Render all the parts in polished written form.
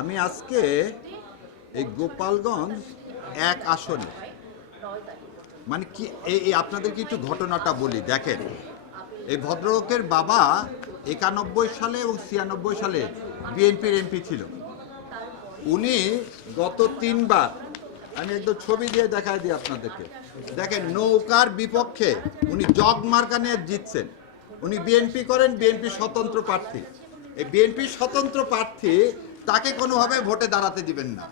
আমি আজকে এই গোপালগঞ্জ এক আসনে মানে কি এই আপনাদেরকে একটু ঘটনাটা বলি। দেখেন, এই ভদ্রলোকের বাবা 91 সালে এবং 96 সালে বিএনপির এমপি ছিল। উনি গত 3বার, আমি একদম ছবি দিয়ে দেখাই দিই আপনাদেরকে, দেখেন নৌকার বিপক্ষে উনি জগ মার্কা নিয়ে জিতছেন। উনি বিএনপি করেন, বিএনপি স্বতন্ত্র প্রার্থী। এই বিএনপি স্বতন্ত্র প্রার্থী তাকে কোনোভাবে ভোটে দাঁড়াতে দিবেন না।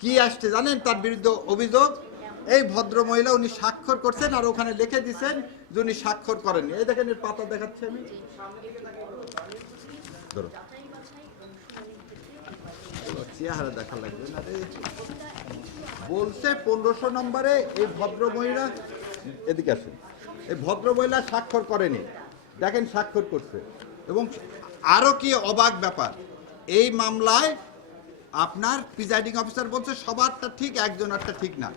কি আসছে জানেন তার বিরুদ্ধে অভিযোগ? এই ভদ্র মহিলা উনি স্বাক্ষর করছেন আর ওখানে লিখে দিচ্ছেন যে উনি স্বাক্ষর করেননি। এই দেখেন, এর পাতা দেখাচ্ছি আমি, ধরো চেহারা দেখা লাগবে না রে। বলছে 1500 নম্বরে এই ভদ্র মহিলা, এদিকে আসেন, এই ভদ্র মহিলা স্বাক্ষর করেনি, দেখেন স্বাক্ষর করছে। এবং আরো কি অবাক ব্যাপার, এই মামলায় আপনার প্রিজাইডিং অফিসার বলছে সবারটা ঠিক, একজনেরটা ঠিক না।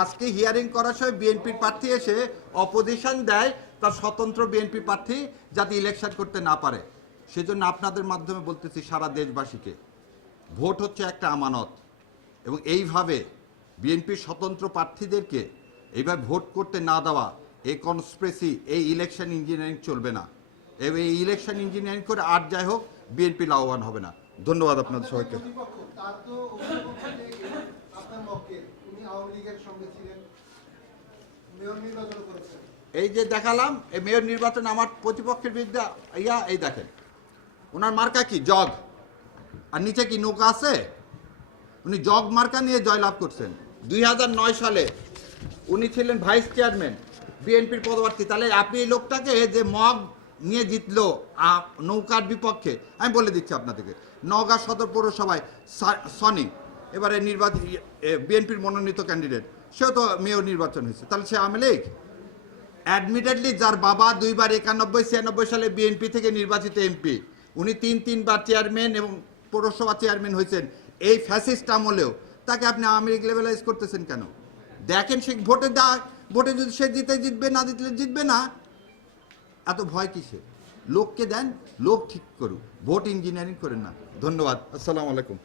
আজকে হিয়ারিং করার সময় বিএনপির প্রার্থী এসে অপোজিশন দেয় তার স্বতন্ত্র বিএনপি প্রার্থী যাতে ইলেকশন করতে না পারে। সেজন্য আপনাদের মাধ্যমে বলতেছি সারা দেশবাসীকে, ভোট হচ্ছে একটা আমানত, এবং এইভাবে বিএনপির স্বতন্ত্র প্রার্থীদেরকে এইভাবে ভোট করতে না দেওয়া, এই কনস্পিরেসি, এই ইলেকশন ইঞ্জিনিয়ারিং চলবে না। এই ইলেকশন ইঞ্জিনিয়ারিং করে আর যাই হোক বিএনপি লাভবান হবে না। ধন্যবাদ আপনাদের সবাইকে। এই যে দেখালাম, এই মেয়র নির্বাচন আমার প্রতিপক্ষের বিরুদ্ধে এই দেখেন ওনার মার্কা কি, জগ, আর নিচে কি নৌকা আছে। উনি জগ মার্কা নিয়ে জয়লাভ করছেন। 2009 সালে উনি ছিলেন ভাইস চেয়ারম্যান, বিএনপির পদপ্রার্থী। তাহলে আপনি এই লোকটাকে যে মগ নিয়ে জিতলো নৌকার বিপক্ষে, আমি বলে দিচ্ছি আপনাদেরকে, নওগাঁ সদর পৌরসভায় সনি এবারে নির্বাচিত বিএনপির মনোনীত ক্যান্ডিডেট, সেও তো মেয়র নির্বাচন হয়েছে। তাহলে সে আওয়ামী লীগ? অ্যাডমিটেডলি যার বাবা 2বার 91-96 সালে বিএনপি থেকে নির্বাচিত এমপি, উনি 3বার চেয়ারম্যান এবং পৌরসভা চেয়ারম্যান হয়েছেন এই ফ্যাসিস্ট আমলেও, তাকে আপনি আওয়ামী লীগ লেভেলাইজ করতেছেন কেন? দেখেন সে ভোটে যদি সে জিতবে, না জিতলে জিতবে না। এত ভয় কিসে? লোককে দেন, লোক ঠিক করুক, ভোট ইঞ্জিনিয়ারিং করেন না। ধন্যবাদ, আসসালামু আলাইকুম।